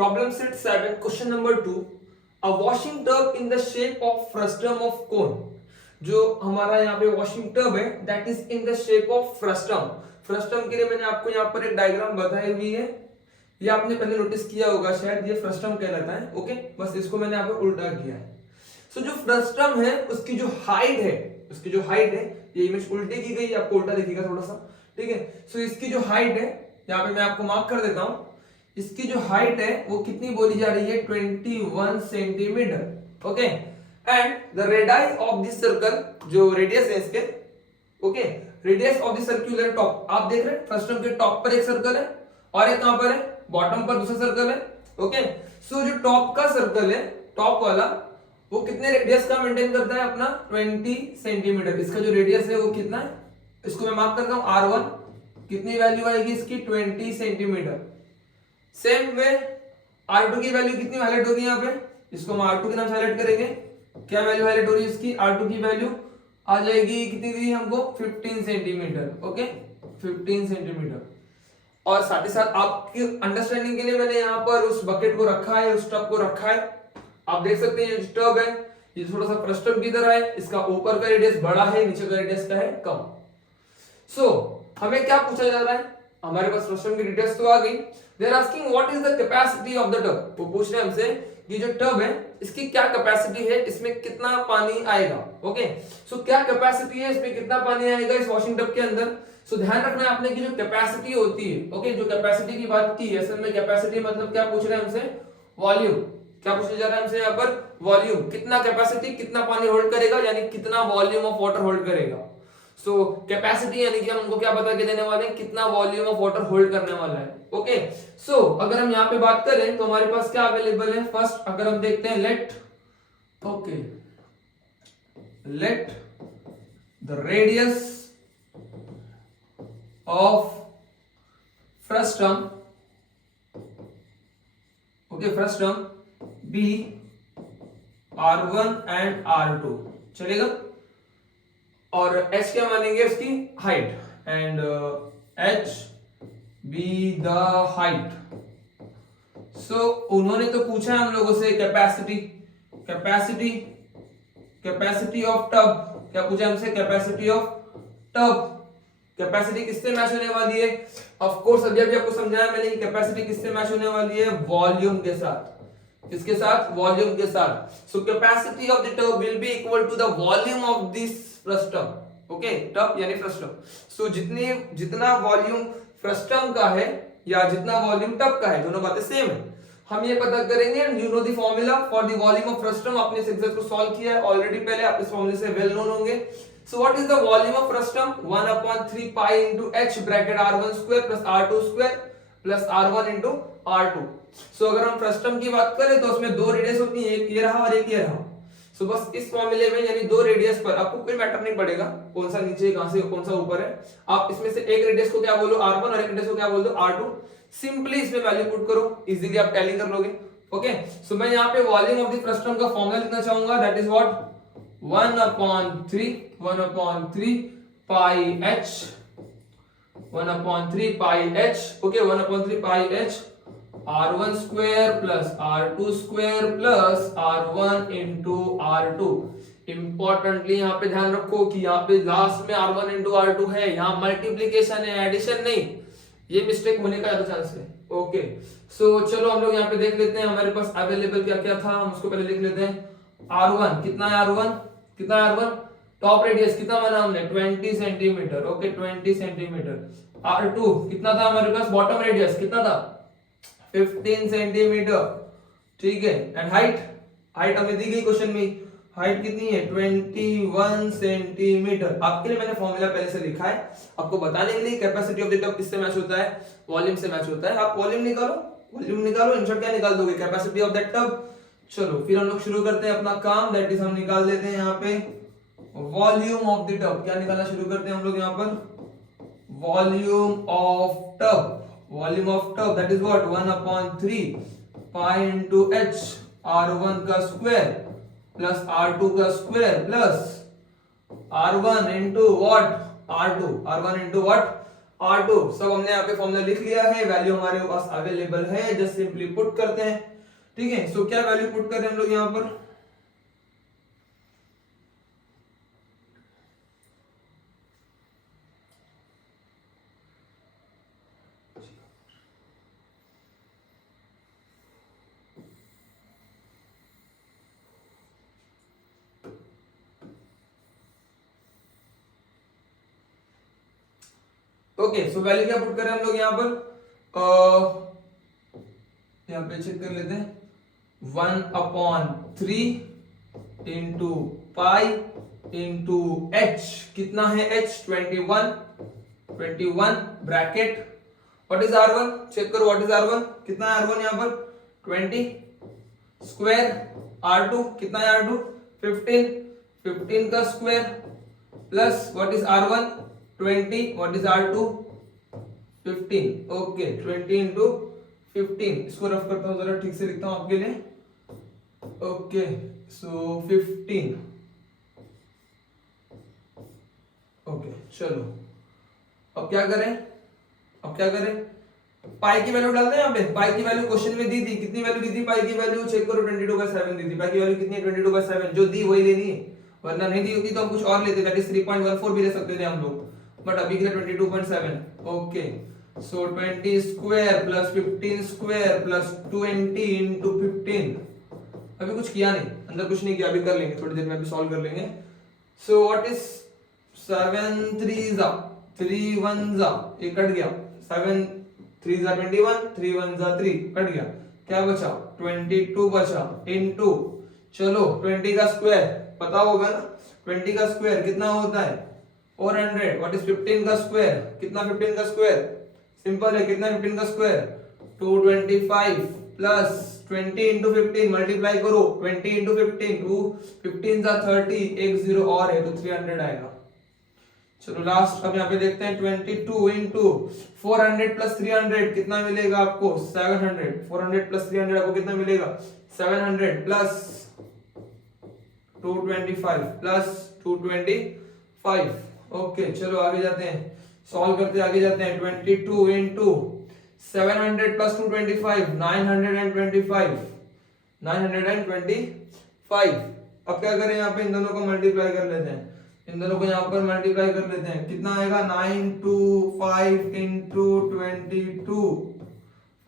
Problem set 7, question number 2. A washing tub in the shape of frustum of cone. जो हमारा यहाँ पे washing tub है that is in the shape of frustum. Frustum के लिए मैंने आपको यहाँ पर एक डायग्राम बताई हुई है, ये आपने पहले नोटिस किया होगा शायद, ये फ्रस्टम कहलाता है. ओके, बस इसको मैंने यहाँ पर उल्टा किया है. सो जो फ्रस्टम है उसकी जो हाइट है, ये इमेज उल्टी की गई, आपको उल्टा दिखेगा थोड़ा सा. ठीक है, सो इसकी जो हाइट है यहाँ पे मैं आपको मार्क कर देता हूं. इसकी जो हाइट है वो कितनी बोली जा रही है, 21 centimetre. Okay, and the radius of this circle, जो रेडियस है इसके, okay, radius of the circular top. आप देख रहे हैं फ्रस्टम के टॉप पर एक सर्कल है और एक कहां पर है, बॉटम पर दूसरा सर्कल है. ओके, सो जो टॉप का सर्कल है, टॉप वाला, वो कितने रेडियस का मेंटेन करता है अपना, 20 सेंटीमीटर. इसका जो रेडियस है वो कितना है, इसको मैं मार्क करता हूं R1. कितनी वैल्यू आएगी इसकी, 20 सेंटीमीटर. सेम वे R2 की वैल्यू कितनी हाईलाइट होगी यहाँ पे, इसको हम R2 के नाम से हाईलाइट करेंगे. क्या वैल्यू हाईलाइट हो रही है इसकी, R2 की वैल्यू आ जाएगी, कितनी दी हमको, 15 सेंटीमीटर. Okay, 15 centimetre. और साथ ही साथ आपकी अंडरस्टैंडिंग के लिए मैंने यहाँ पर उस बकेट को रखा है, उस टब को रखा है. आप देख सकते हैं ये टब है, ये थोड़ा सा फ्रस्टम की तरह है, इसका ऊपर का रेडियस बड़ा है, नीचे का रेडियस का है कम. सो हमें क्या पूछा जा रहा है, हमारे पास फ्रस्टम की डिटेल्स तो आ गई. They are asking what is the capacity of the tub. वो पूछ रहे हैं हमसे कि जो टब है इसकी क्या कैपेसिटी है, इसमें कितना पानी आएगा. ओके, सो क्या कैपेसिटी है, इसमें कितना पानी आएगा इस वॉशिंग टब के अंदर. सो ध्यान रखना है आपने कि जो कैपेसिटी होती है, ओके, जो कैपेसिटी की बात की है, असल में कैपेसिटी मतलब क्या पूछ रहे हैं हमसे, वॉल्यूम. क्या पूछा जा रहा है हमसे यहाँ पर, वॉल्यूम. कितना कैपेसिटी, कितना पानी होल्ड करेगा, यानी कितना वॉल्यूम ऑफ वाटर होल्ड करेगा. सो कैपेसिटी यानी कि हम उनको क्या बता के देने वाले हैं, कितना वॉल्यूम ऑफ वाटर होल्ड करने वाला है. ओके, सो अगर हम यहाँ पे बात करें तो हमारे पास क्या अवेलेबल है. फर्स्ट अगर हम देखते हैं, let the radius of frustum, okay, frustum be R1 and R2 चलेगा. और h क्या मानेंगे, उसकी height, and h be the height. So उन्होंने तो पूछा है हम लोगों से कैपेसिटी ऑफ टब. क्या पूछा हमसे, कैपेसिटी ऑफ टब. कैपेसिटी किससे मैच होने वाली है, ऑफ कोर्स अभी आपको समझाया मैंने कि कैपेसिटी किससे मैच होने वाली है, वॉल्यूम के साथ. किसके साथ, वॉल्यूम के साथ. So capacity of the tub will be equal to the volume of this frustum. Okay, tub यानी फ्रस्टम. सो जितना वॉल्यूम फ्रस्टम का है या जितना वॉल्यूम टब का है, दोनों बातें सेम है. हम ये पता करेंगे. You know the formula for the volume of frustum. आपने इस एक्सरसाइज को सॉल्व किया है ऑलरेडी पहले, आप इस फॉर्मूले से वेल नोन होंगे. So what is the volume of frustum, 1/3 pi into h bracket R1 square plus R2 square plus R1 into R2. सो अगर हम फ्रस्टम की बात करें तो उसमें दो रेडियस होती है, एक ये रहा और एक ये रहा. सो बस इस फॉर्मूले में यानी दो रेडियस पर आपको कोई मैटर नहीं पड़ेगा कौन सा नीचे कहां से कौन सा ऊपर है. आप इसमें से एक रेडियस को क्या बोलो, R1, और एक रेडियस को क्या बोल दो, R2. सिंपली इसमें वैल्यू पुट करो, इजीली आप टैली कर लोगे. ओके, सो मैं यहाँ पे वॉल्यूम ऑफ द फ्रस्टम का फॉर्मूला लिखना चाहूंगा, that is what, 1/3 pi h, 1/3 pi h. Okay, 1/3 pi h R1 square plus R2 square plus R1 into R2. Importantly यहाँ पे ध्यान रखो कि यहाँ पे लास्ट में R1 इंटू R2 है, यहाँ मल्टीप्लीकेशन है, एडिशन नहीं. ये मिस्टेक होने का ज्यादा चांस है. ओके, सो चलो हम लोग यहाँ पे देख लेते हैं हमारे पास अवेलेबल क्या क्या था, हम उसको पहले लिख लेते हैं. R1 कितना है, R1 टॉप रेडियस कितना माना हमने, 20 सेंटीमीटर. Okay, 20 centimetre. R2 कितना था हमारे पास, बॉटम रेडियस कितना था, 15 सेंटीमीटर. ठीक है, एंड हाइट हमें दी गई क्वेश्चन में, हाइट कितनी है, 21 सेंटीमीटर. आपके लिए मैंने फॉर्मूला पहले से लिखा है आपको बताने के लिए. कैपेसिटी ऑफ द टब किससे मैच होता है, वॉल्यूम से मैच होता है. आप वॉल्यूम निकालो, इनशॉर्ट क्या निकाल दोगे, कैपेसिटी ऑफ द टब. चलो फिर हम लोग शुरू करते हैं अपना काम, दैट इज हम निकाल लेते हैं यहाँ पे वॉल्यूम ऑफ द टब. क्या निकालना शुरू करते हैं हम लोग यहाँ पर, volume of tub that is what, 1/3 pi into h R1 का स्क्वायर प्लस R2 का square plus R1 into what, R2 into what, R2 सब हमने यहाँ पे फॉर्मूला लिख लिया है, वैल्यू हमारे पास अवेलेबल है, जस्ट सिंपली पुट करते हैं। ठीक है, सो क्या वैल्यू पुट कर रहे हैं हम लोग यहाँ पर, ओके सो वैल्यू क्या पुट करें हम लोग यहाँ पर, यहाँ पे चेक कर लेते हैं, 1/3 इंटू पाई इंटू एच, कितना है h, 21 bracket, what is R1, check करो व्हाट इज R1, कितना है R1 यहाँ पर 20 स्क्वायर, R2 कितना है R2 15 का square plus what is R1 20, what is R2 15, okay 20 into 15, इसको रफ करता हूं जरा, ठीक से लिखता हूं आपके लिए, ओके सो 15, ओके चलो अब क्या करें, पाई की वैल्यू डालते हैं यहाँ पे, पाई की वैल्यू क्वेश्चन में दी थी, कितनी वैल्यू दी थी पाई की वैल्यू, चेक करो 22/7 दी थी, पाई की वैल्यू कितनी है 22/7, जो दी वही लेनी है, वरना नहीं दी होती तो हम कुछ और लेते, दैट इज 3.14 भी ले सकते थे हम लोग, बट अभी के लिए 22.7, okay so 20 square plus 15 square plus 20 into 15, अभी कुछ किया नहीं, अंदर कुछ नहीं किया, अभी कर लेंगे थोड़ी देर में, अभी सॉल्व कर लेंगे। सो व्हाट इज 7 3 जा 3 1 जा, ये कट गया, 7 3 जा 21, 3 1 जा 3, कट गया, क्या बचा 22 बचा, इनटू चलो 20 का स्क्वायर पता होगा ना, 20 का स्क्वायर कितना होता है 400, व्हाट इज 15 का स्क्वायर, कितना 15 का स्क्वायर, सिंपल है, कितना 15 का स्क्वायर 225 प्लस 20 इंटू 15 मल्टीप्लाई करो, 20 इंटू 15 15 जा 30, एक जीरो और है तो 300 आएगा। चलो लास्ट अब यहाँ पे देखते हैं 22 इंटू 400 प्लस 300 कितना मिलेगा आपको 700, 400 प्लस 300 आपको कितना मिलेगा 700 प्लस 225 प्लस 225, ओके चलो आगे जाते हैं, सॉल्व करते आगे जाते हैं, 22 इंटू 700 प्लस 225 925, 925, अब क्या करें यहाँ पे इन दोनों को मल्टीप्लाई कर लेते हैं, इन दोनों को यहाँ पर मल्टीप्लाई कर लेते हैं, कितना आएगा 925 इंटू 22,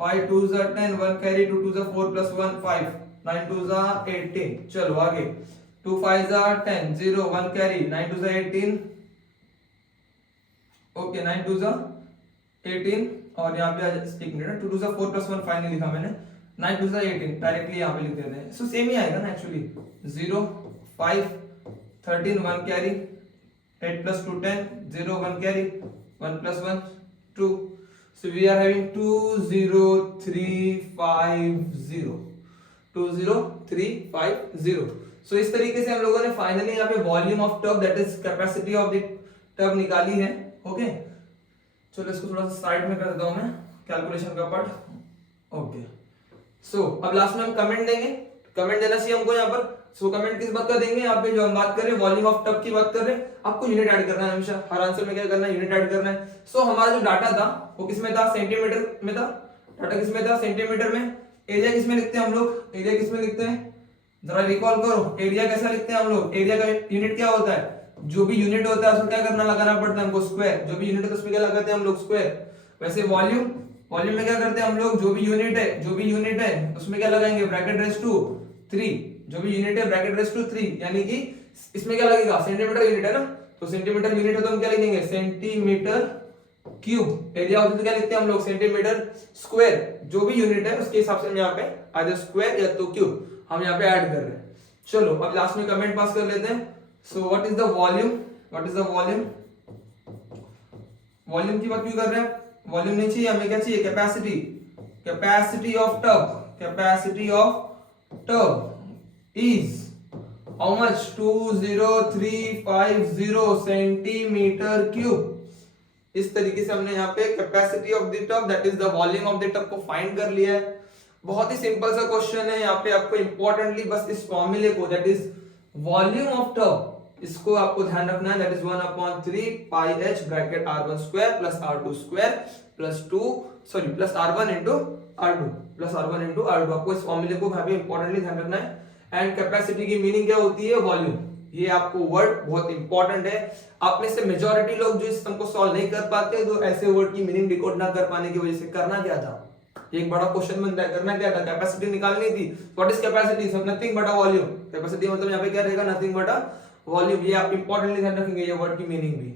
5 2 जा 10, 1 कैरी 2 2 जा 4 प्लस 1 5, 9 2 जा 18, चलो आगे 2 5 जा 10, 0 1 कैरी, 9 2 जा 18, ओके 9 2 जा 18, और यहाँ पे एक मिनट 2 2 जा 4 प्लस 1 5 नहीं लिखा मैंने, 9 2 जा 18 डायरेक्टली यहाँ पे लिख देते हैं, सो सेम ही आएगा ना actually, 0 5 13 1 carry, 8 plus 2 10, 0 1 carry, 1 plus 1 2, so we are having 20350, 20350, so इस तरीके से हम लोगों ने फाइनली यहाँ पे volume of tub that is capacity of the tub निकाली है, ओके चलो इसको थोड़ा सा साइड में कर देता हूँ मैं, कैलकुलेशन का पार्ट, ओके सो अब लास्ट में हम कमेंट देंगे, कमेंट देना चाहिए हमको यहाँ पर, सो कमेंट किस बात का देंगे, यहाँ पे जो हम बात कर रहे हैं वॉल्यूम ऑफ टब की बात कर रहे हैं, आपको यूनिट ऐड करना है, हमेशा हर आंसर में क्या करना है यूनिट ऐड करना है। सो हमारा जो डाटा था वो किस में था, सेंटीमीटर में था, डाटा किस में था सेंटीमीटर में, एरिया किस में लिखते हैं हम लोग, एरिया किस में लिखते हैं, जरा रिकॉल करो, एरिया कैसा लिखते हैं हम लोग, एरिया का यूनिट क्या होता है, जो भी यूनिट होता है उसको क्या करना लगाना पड़ता है हमको स्क्वायर, जो भी यूनिट होता है उसमें क्या लगाते हैं हम लोग स्क्वायर, वैसे वॉल्यूम में क्या करते हैं हम लोग, जो भी यूनिट है उसमें क्या लगाएंगे ब्रैकेट रेस टू 3, जो भी यूनिट है ब्रैकेट रेस टू 3, यानी कि इसमें क्या लगेगा सेंटीमीटर यूनिट है ना, तो सेंटीमीटर यूनिट है तो हम क्या लिखेंगे सेंटीमीटर क्यूब, एरिया होता है तो क्या लिखते हैं हम लोग सेंटीमीटर स्क्वायर, जो भी यूनिट है उसके हिसाब से हम यहाँ पे आइदर स्क्वायर या तो क्यूब हम यहाँ पे ऐड कर रहे हैं। चलो अब लास्ट में कमेंट पास कर लेते हैं, so what is the volume, volume की बात क्यों कर रहे हैं, वॉल्यूम नहीं चाहिए हमें, क्या चाहिए capacity of tub is how much 20350 centimetre cube. इस तरीके से हमने यहाँ पे capacity of the tub that is the volume of the tub को फाइंड कर लिया है। बहुत ही सिंपल सा क्वेश्चन है, यहाँ पे आपको इंपॉर्टेंटली बस इस फॉर्मूले को that is volume of tub इसको आपको ध्यान रखना है, that is 1/3 pi h bracket r1 square plus r2 square plus plus r1 into r2 plus r1 into r2। आपको इस फॉर्मूले को भाई इंपॉर्टेंटली ध्यान रखना है। एंड कैपेसिटी की मीनिंग क्या होती है? वॉल्यूम। ये आपको वर्ड बहुत इंपॉर्टेंट है। आप में से मेजॉरिटी लोग जो इस सम को सॉल्व नहीं कर पाते, तो ऐसे वर्ड की मीनिंग डिकोड ना कर पाने की वजह से करना क्या था, एक बड़ा क्वेश्चन बनता है, करना क्या था, कैपेसिटी निकालनी थी। What is capacity? So nothing but a volume. Capacity मतलब यहाँ पे क्या रहेगा? Nothing but a volume. ये आप इंपॉर्टेंटली ध्यान रखेंगे, ये वर्ड की मीनिंग भी।